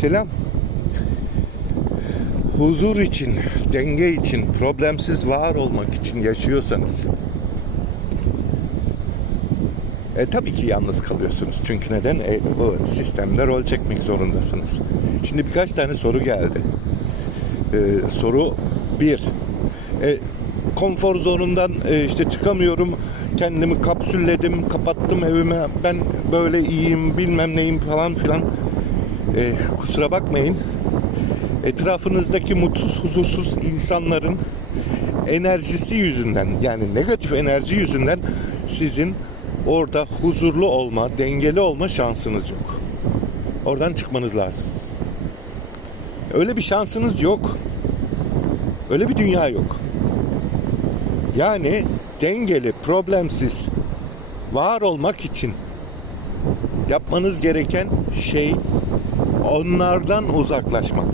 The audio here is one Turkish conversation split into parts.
Selam. Huzur için, denge için, problemsiz var olmak için yaşıyorsanız e tabii ki yalnız kalıyorsunuz. Çünkü neden? E, bu sistemde rol çekmek zorundasınız. Şimdi birkaç tane soru geldi. E, soru bir. E, konfor zonundan e, işte çıkamıyorum. Kendimi kapsülledim, kapattım evime. Ben böyle iyiyim, bilmem neyim falan filan. E, kusura bakmayın. Etrafınızdaki mutsuz, huzursuz insanların enerjisi yüzünden yani negatif enerji yüzünden sizin orada huzurlu olma, dengeli olma şansınız yok. Oradan çıkmanız lazım. Öyle bir şansınız yok. Öyle bir dünya yok. Yani dengeli, problemsiz var olmak için yapmanız gereken şey onlardan uzaklaşmak.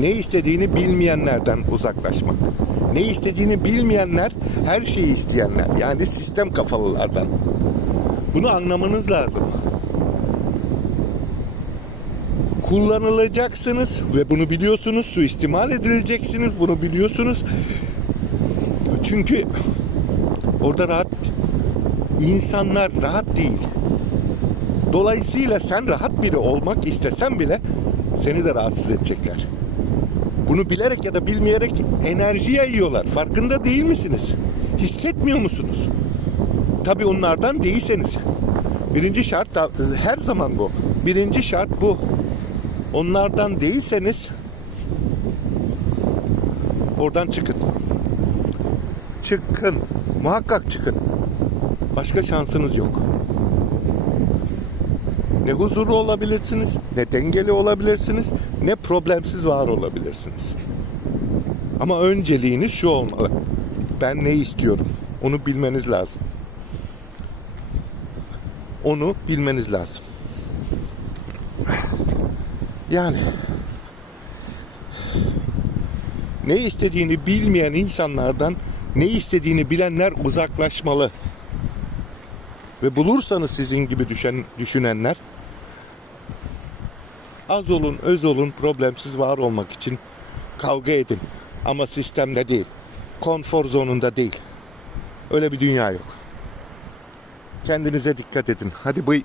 Ne istediğini bilmeyenlerden uzaklaşmak. Ne istediğini bilmeyenler her şeyi isteyenler. Yani sistem kafalılardan. Bunu anlamanız lazım. Kullanılacaksınız ve bunu biliyorsunuz. Suistimal edileceksiniz. Bunu biliyorsunuz. Çünkü orada rahat insanlar rahat değil. Dolayısıyla sen rahat biri olmak istesen bile seni de rahatsız edecekler. Bunu bilerek ya da bilmeyerek enerji yayıyorlar. Farkında değil misiniz? Hissetmiyor musunuz? Tabii onlardan değilseniz. Birinci şart da her zaman bu. Birinci şart bu. Onlardan değilseniz oradan çıkın. Çıkın. Muhakkak çıkın. Başka şansınız yok. Ne huzurlu olabilirsiniz, ne dengeli olabilirsiniz, ne problemsiz var olabilirsiniz. Ama önceliğiniz şu olmalı. Ben ne istiyorum? Onu bilmeniz lazım. Onu bilmeniz lazım. Yani ne istediğini bilmeyen insanlardan ne istediğini bilenler uzaklaşmalı. Ve bulursanız sizin gibi düşen, düşünenler az olun, öz olun, problemsiz var olmak için kavga edin. Ama sistemde değil. Konfor zonunda değil. Öyle bir dünya yok. Kendinize dikkat edin. Hadi bıy.